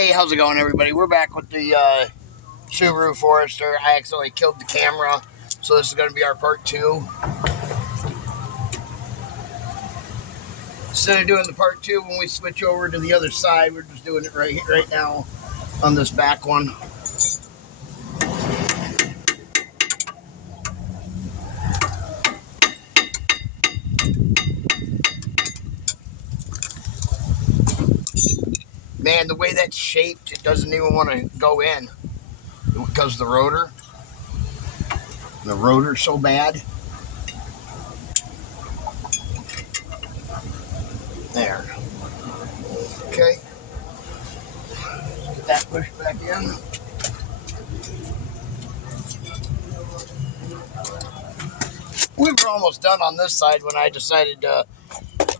Hey, how's it going, everybody? We're back with the Subaru Forester. I accidentally killed the camera, so this is going to be our part 2. Instead of doing the part 2, when we switch over to the other side, we're just doing it right now on this back one. Man, the way that's shaped, it doesn't even want to go in because the rotor. The rotor's so bad. There. Okay. Get that pushed back in. We were almost done on this side when I decided to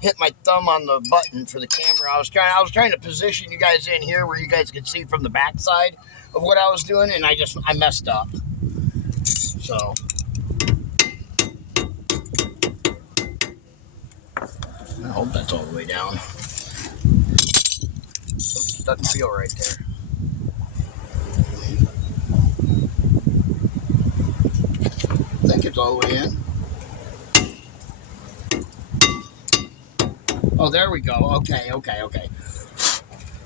hit my thumb on the button for the camera. I was trying to position you guys in here where you guys could see from the back side of what I was doing, and I messed up. So I hope that's all the way down. Oops, doesn't feel right there. I think it's all the way in. Oh, there we go. Okay.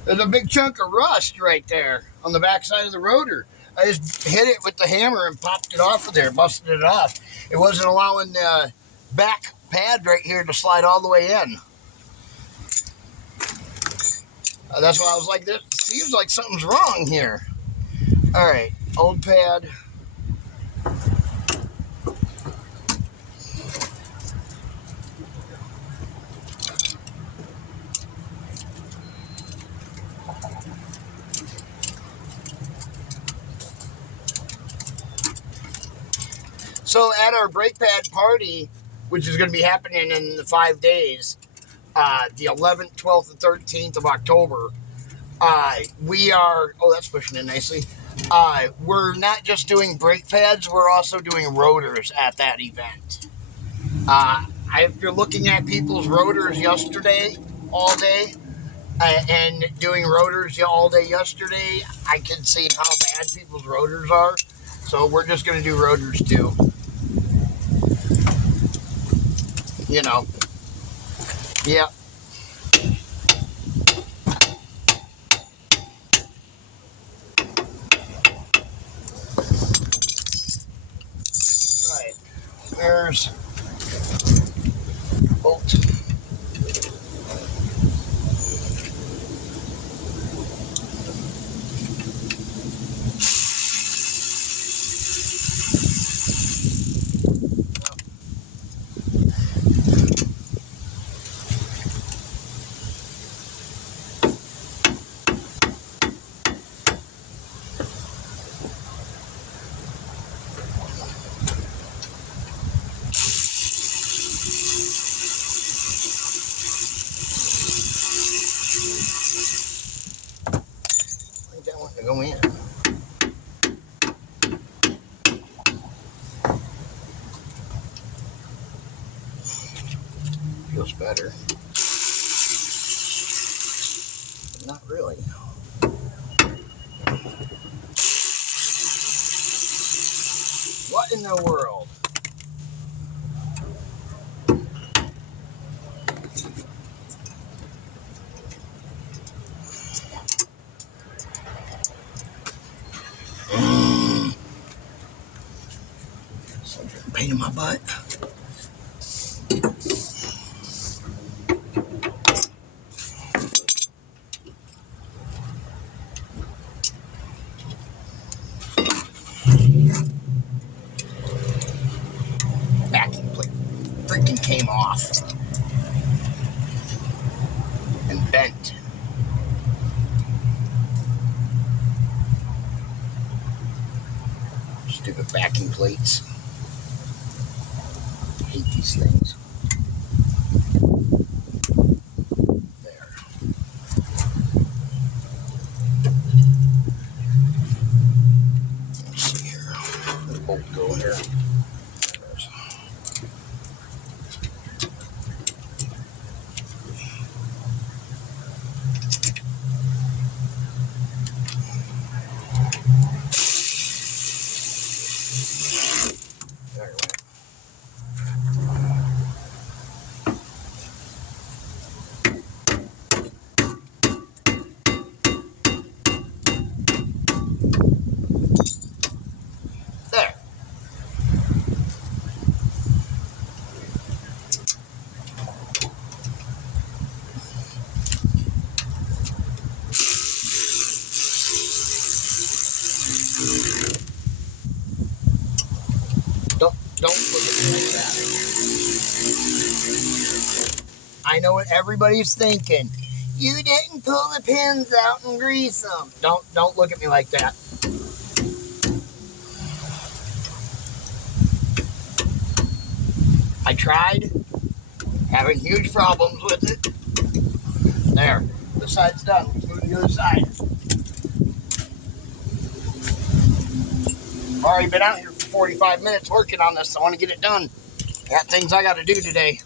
There's a big chunk of rust right there on the back side of the rotor. I just hit it with the hammer and popped it off of there, busted it off. It wasn't allowing the back pad right here to slide all the way in. That's why I was like, this seems like something's wrong here. All right, old pad. So at our brake pad party, which is going to be happening in the 5 days, the 11th, 12th, and 13th of October, we are, oh, that's pushing in nicely. We're not just doing brake pads, we're also doing rotors at that event. If you're looking at people's rotors yesterday, all day, and doing rotors all day yesterday, I can see how bad people's rotors are. So we're just going to do rotors too. You know. Yeah. Right. There's bolt. That one to go in. Feels better. But not really. What in the world? Pain in my butt. Backing plate freaking came off and bent. Stupid backing plates. I hate these things. There. Let's see here. Let the bolt go here. There we go. There. Don't look at me like that. I know what everybody's thinking. You didn't pull the pins out and grease them. Don't look at me like that. I tried, having huge problems with it. There, the side's done. Let's move to the other side. I've already been out here for 45 minutes working on this. So I want to get it done. I got things I got to do today.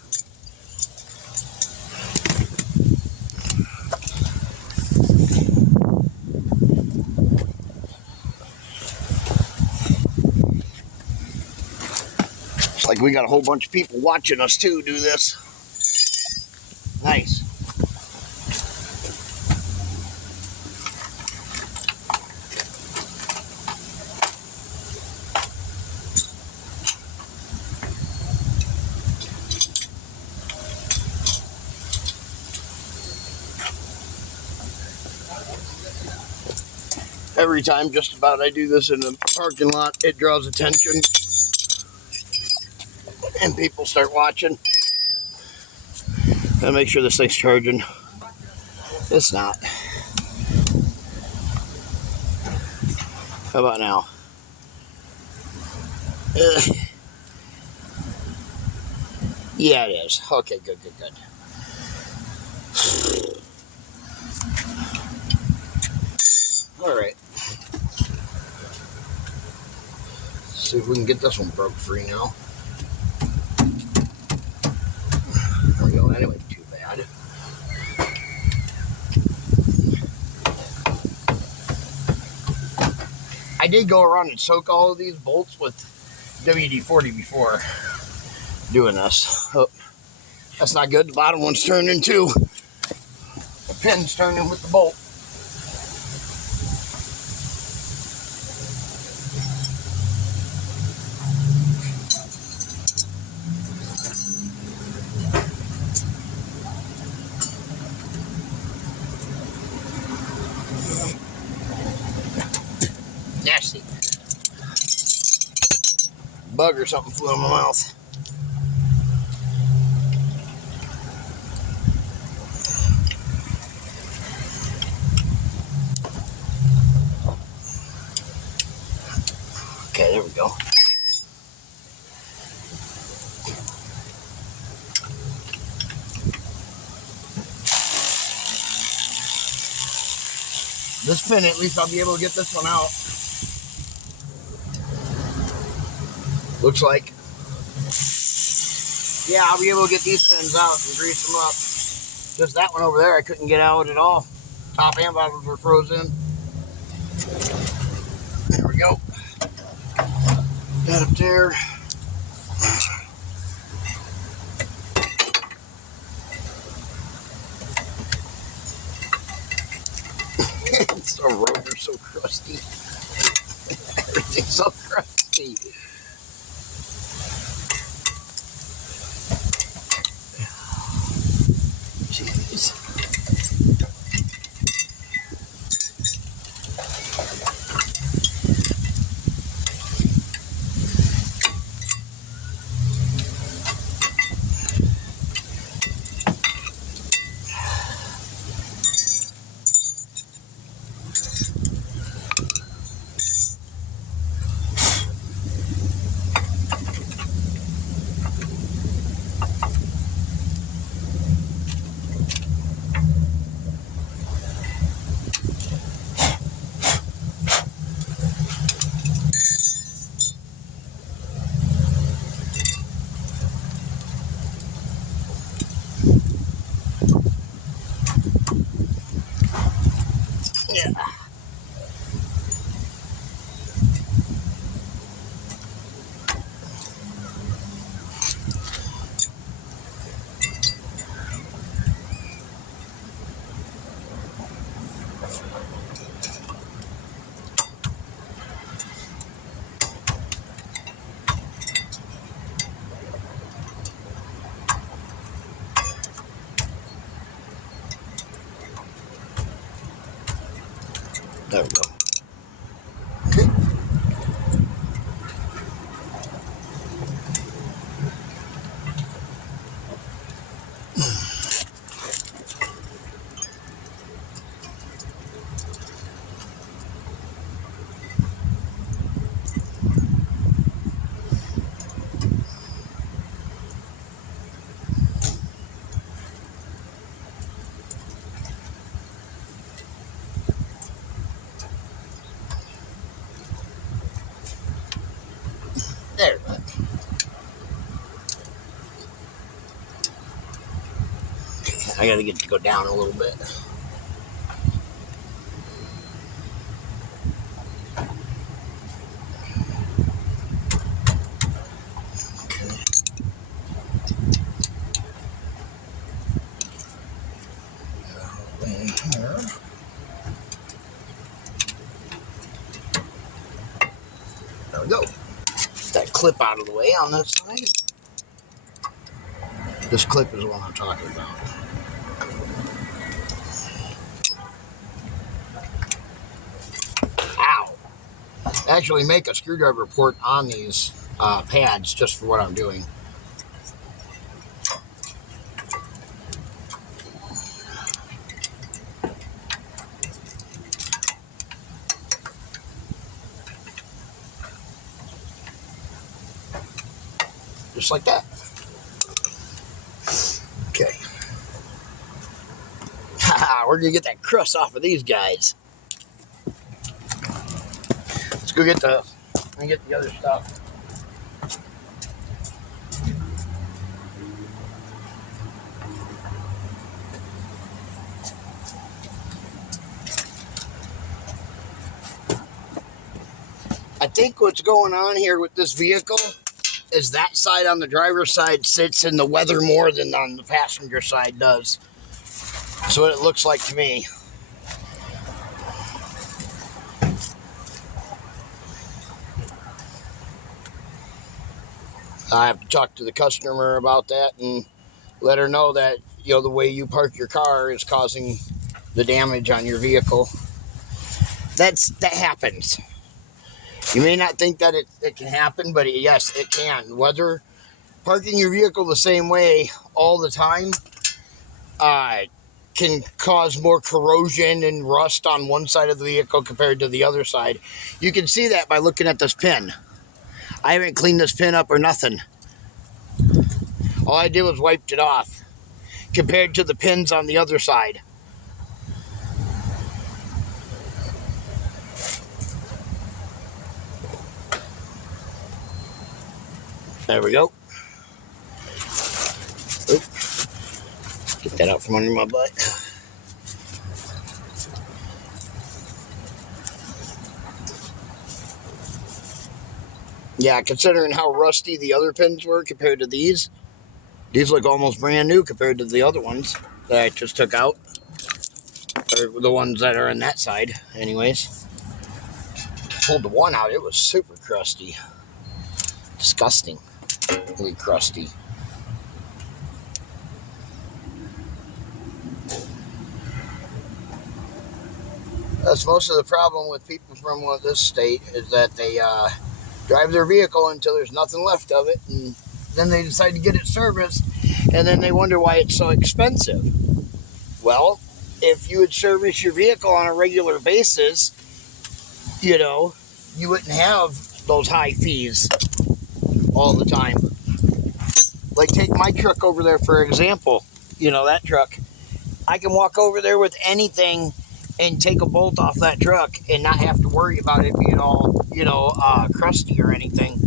It's like we got a whole bunch of people watching us too do this. Nice. Every time just about I do this in the parking lot, it draws attention and people start watching. Gotta make sure this thing's charging. It's not. How about now? Yeah, it is. Okay, good. All right. See if we can get this one broke free now. There we go. That ain't too bad. I did go around and soak all of these bolts with WD-40 before doing this. Oh, that's not good. The bottom one's turning too. The pin's turning with the bolt. Nasty. Bug or something flew in my mouth. Okay, there we go. This pin, at least I'll be able to get this one out. Looks like. Yeah, I'll be able to get these pins out and grease them up. Just that one over there, I couldn't get out at all. Top and bottoms were frozen. There we go. That up there. The roads are so crusty. Everything's so crusty. Jeez. There we go. Okay. There we go. I gotta get to go down a little bit. There we go. That clip out of the way on this side. This clip is the one I'm talking about. Ow! Actually make a screwdriver port on these pads just for what I'm doing. Just like that. Okay. We're gonna get that crust off of these guys. Let's go get the other stuff. I think what's going on here with this vehicle is that side on the driver's side sits in the weather more than on the passenger side does. That's what it looks like to me. I have to talk to the customer about that and let her know that, you know, the way you park your car is causing the damage on your vehicle. That happens. You may not think that it can happen, but yes, it can. Whether parking your vehicle the same way all the time can cause more corrosion and rust on one side of the vehicle compared to the other side. You can see that by looking at this pin. I haven't cleaned this pin up or nothing. All I did was wiped it off compared to the pins on the other side. There we go. Oop. Get that out from under my butt. Yeah, considering how rusty the other pins were compared to these look almost brand new compared to the other ones that I just took out. Or the ones that are on that side, anyways. Pulled the one out, it was super crusty. Disgusting. Really crusty. That's most of the problem with people from this state is that they drive their vehicle until there's nothing left of it, and then they decide to get it serviced, and then they wonder why it's so expensive. Well, if you would service your vehicle on a regular basis, you know, you wouldn't have those high fees all the time. Like, take my truck over there, for example. You know, that truck. I can walk over there with anything and take a bolt off that truck and not have to worry about it being all, you know, crusty or anything.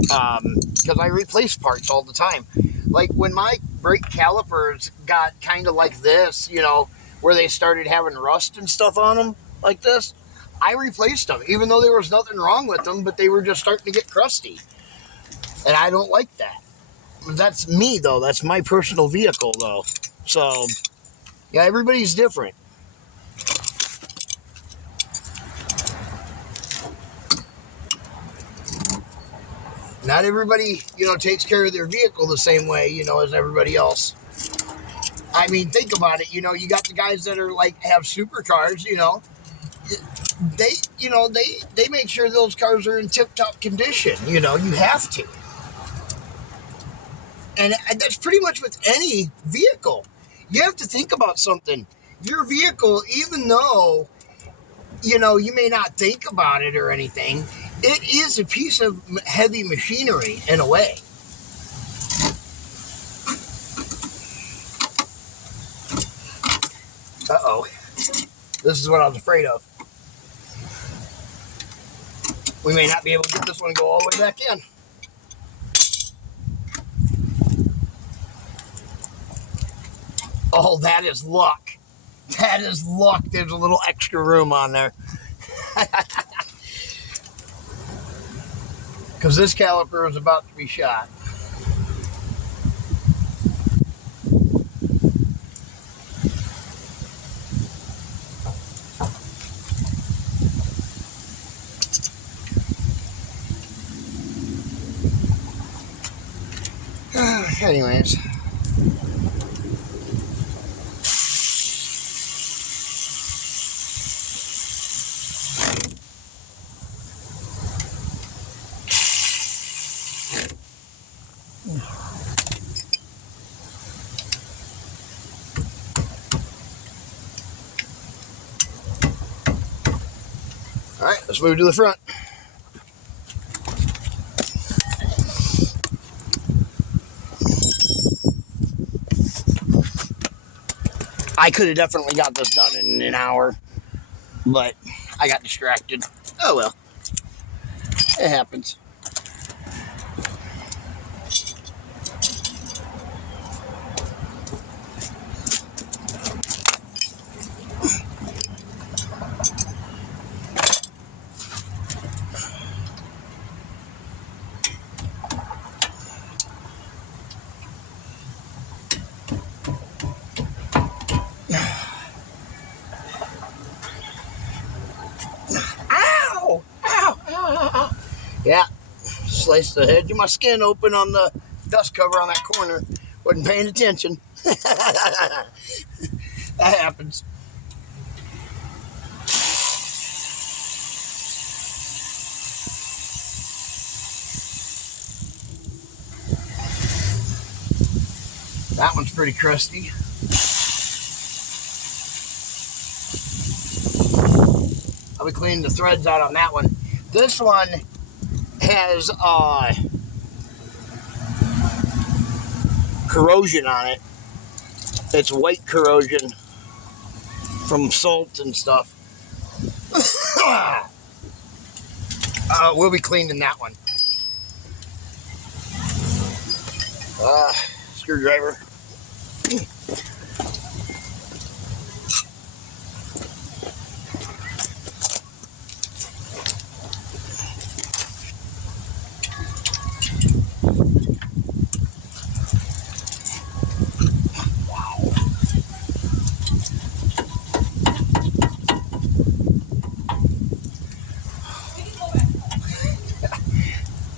Because I replace parts all the time. Like, when my brake calipers got kind of like this, you know, where they started having rust and stuff on them like this, I replaced them, even though there was nothing wrong with them, but they were just starting to get crusty. And I don't like that. That's me, though. That's my personal vehicle, though. So, yeah, everybody's different. Not everybody, takes care of their vehicle the same way, as everybody else. I mean, think about it. You got the guys that are like have supercars. They make sure those cars are in tip-top condition. You have to, and that's pretty much with any vehicle. You have to think about something. Your vehicle, even though you may not think about it or anything, it is a piece of heavy machinery in a way. Uh-oh. This is what I was afraid of. We may not be able to get this one to go all the way back in. Oh, that is luck. That is luck. There's a little extra room on there. Because this caliper is about to be shot. Anyways. All right, let's move to the front. I could have definitely got this done in an hour, but I got distracted. Oh well, it happens. Yeah, sliced the edge of my skin open on the dust cover on that corner. Wasn't paying attention. That happens. That one's pretty crusty. I'll be cleaning the threads out on that one. This one has corrosion on it. It's white corrosion from salt and stuff. We'll be cleaning that one. Screwdriver.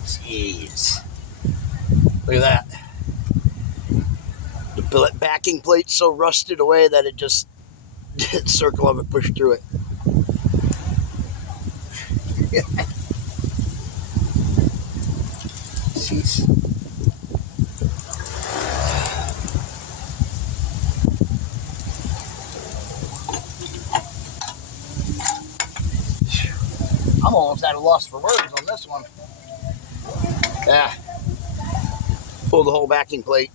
Jeez. Look at that. The backing plate's so rusted away that it just circle of it pushed through it. Jeez. I'm almost at a loss for words on this one. Yeah. Pull the whole backing plate.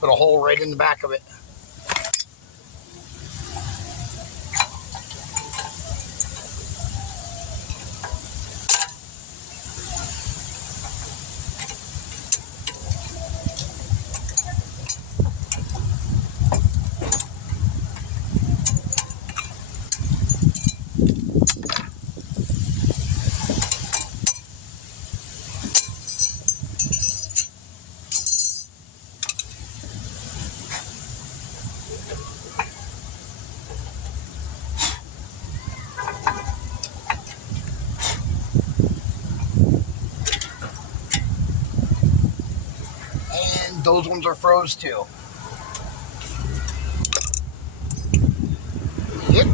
Put a hole right in the back of it. those ones are froze too. Yep.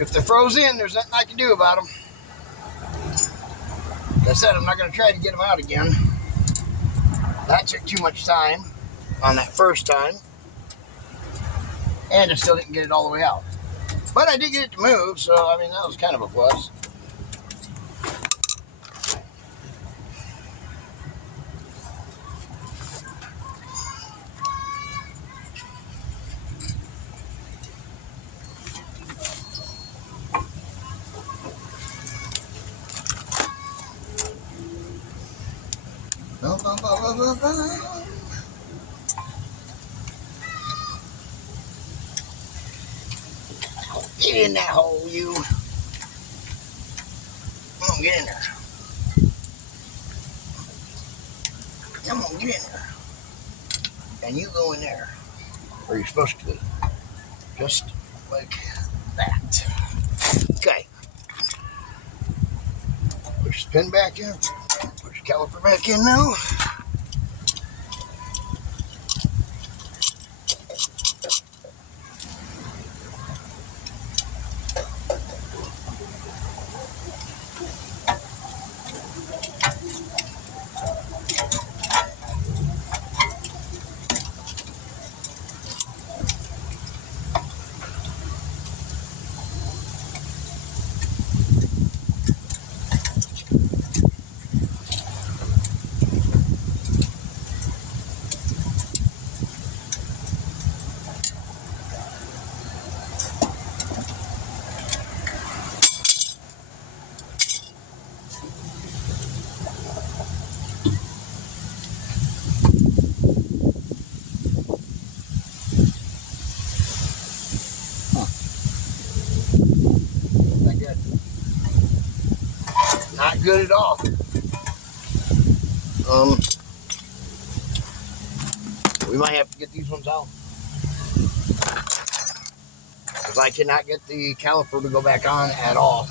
If they're frozen, there's nothing I can do about them. Like I said, I'm not going to try to get them out again. That took too much time on that first time. And I still didn't get it all the way out. But I did get it to move, so I mean, that was kind of a plus. Get in that hole, you. Come on, get in there. Come on, get in there. And you go in there, where you're supposed to be. Just like that. Okay. Push the pin back in. Push the caliper back in now. Not good at all. We might have to get these ones out. Because I cannot get the caliper to go back on at all.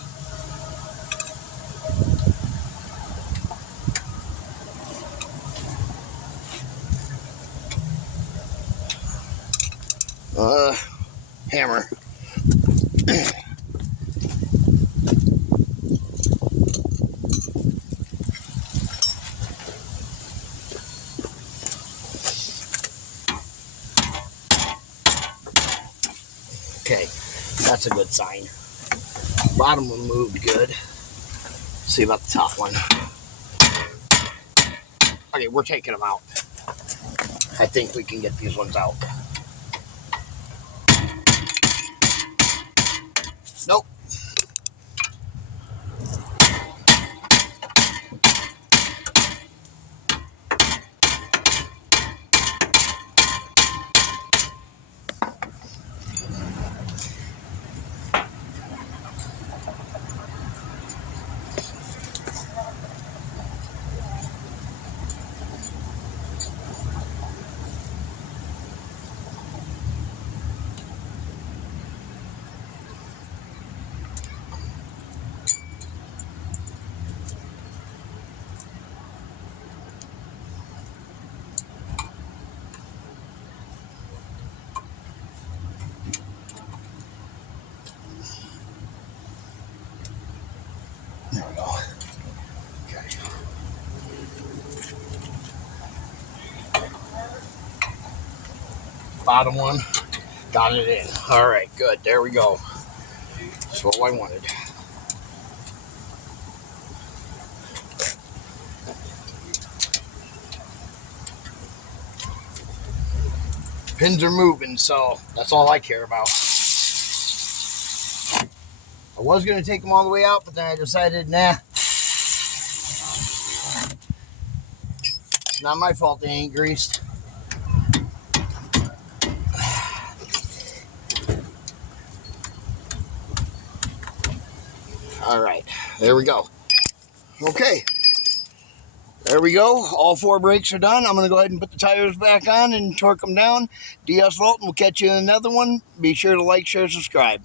Hammer. Okay, that's a good sign. Bottom one moved good. Let's see about the top one. Okay, we're taking them out. I think we can get these ones out. Nope. There we go. Okay. Bottom one. Got it in. All right, good. There we go. That's what I wanted. Pins are moving, so that's all I care about. I was going to take them all the way out, but then I decided, nah. It's not my fault they ain't greased. All right, there we go. Okay, there we go. All 4 brakes are done. I'm going to go ahead and put the tires back on and torque them down. DS Volt, and we'll catch you in another one. Be sure to like, share, subscribe.